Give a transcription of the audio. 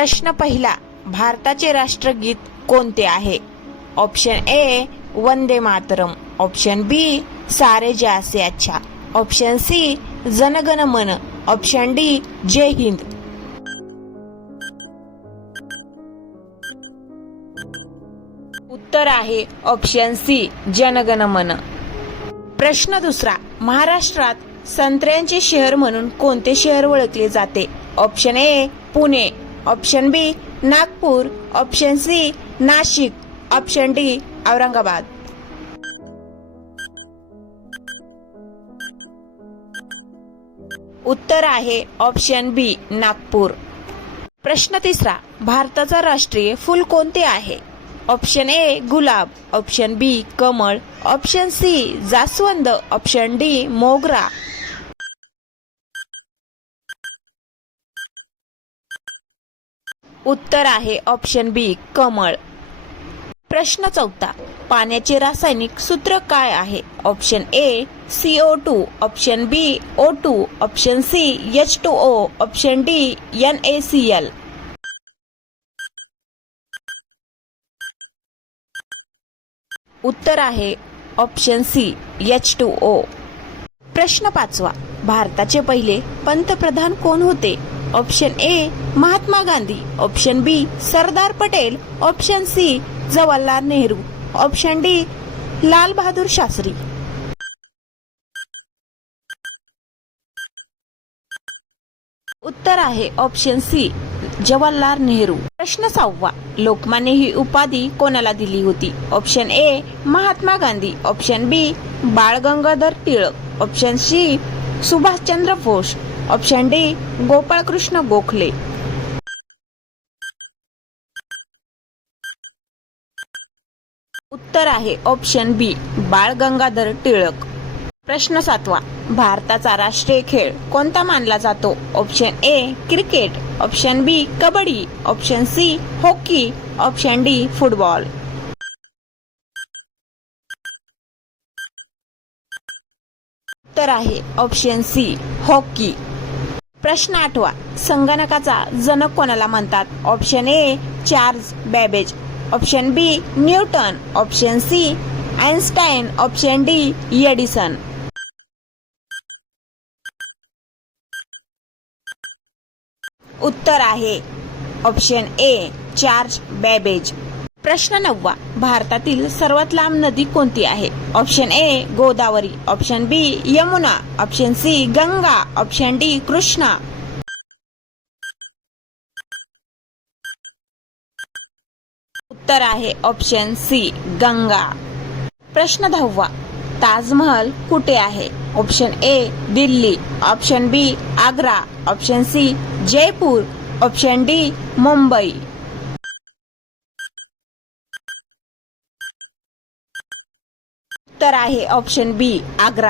प्रश्न पहिला, भारताचे राष्ट्रगीत कोणते आहे? Option A Vande Mataram, option B सारे जैसे अच्छा, ऑप्शन सी जनगण मन, ऑप्शन डी जय हिंद. उत्तर आहे ऑप्शन सी जनगण मन. प्रश्न दुसरा, महाराष्ट्रात संत्र्यांचे शहर म्हणून कोणते शहर ओळखले जाते? Option A Pune, option B Nagpur, option C Nashik, option D Aurangabad. उत्तर आहे ऑप्शन बी नागपूर. प्रश्न तिसरा, भारताचा राष्ट्रीय फूल कोणते आहे? ऑप्शन ए गुलाब, ऑप्शन बी कमळ, ऑप्शन सी जास्वंद, ऑप्शन डी मोगरा. उत्तर आहे ऑप्शन बी कमळ. प्रश्न चौथा, पाण्याचे रासायनिक सूत्र काय आहे? Option A CO2, option B O2, option C H2O, option D NaCl. उत्तर आहे ऑप्शन सी H2O. प्रश्न पाचवा, भारताचे पहिले पंतप्रधान कोण होते? Option A Mahatma Gandhi, option B Sardar Patel, option C Jawaharlal Nehru, option D Lal Bahadur Shastri. उत्तर आहे ऑप्शन सी जवाहरलाल नेहरू. प्रश्न सहावा, लोकमान्य ही उपाधी कोणाला दिली होती? Option A Mahatma Gandhi, option B Bal Gangadhar Tilak, option C Subhashchandra Bose, option D Gopalkrishna Gokhale. उत्तर आहे ऑप्शन बी बाळ गंगाधर टिळक. प्रश्न सातवा, भारताचा राष्ट्रीय खेळ कोणता मानला जातो? Option A cricket, option B kabaddi, option C hockey, option D football. उत्तर आहे ऑप्शन सी हॉकी. प्रश्न आठवा, संगणकाचा जनक कोणाला म्हणतात? Option A Charles Babbage, option B Newton, option C Einstein, option D Edison. उत्तर आहे ऑप्शन ए चार्ल्स बॅबेज. प्रश्न नववा, भारतातील सर्वात लांब नदी कोणती आहे? Option A Godavari, option B Yamuna, option C Ganga, option D Krishna. उत्तर आहे ऑप्शन सी गंगा. प्रश्न दहावा, ताजमहल कुठे आहे? Option A Delhi, option B Agra, option C Jaipur, option D Mumbai. उत्तर आहे ऑप्शन बी आग्रा.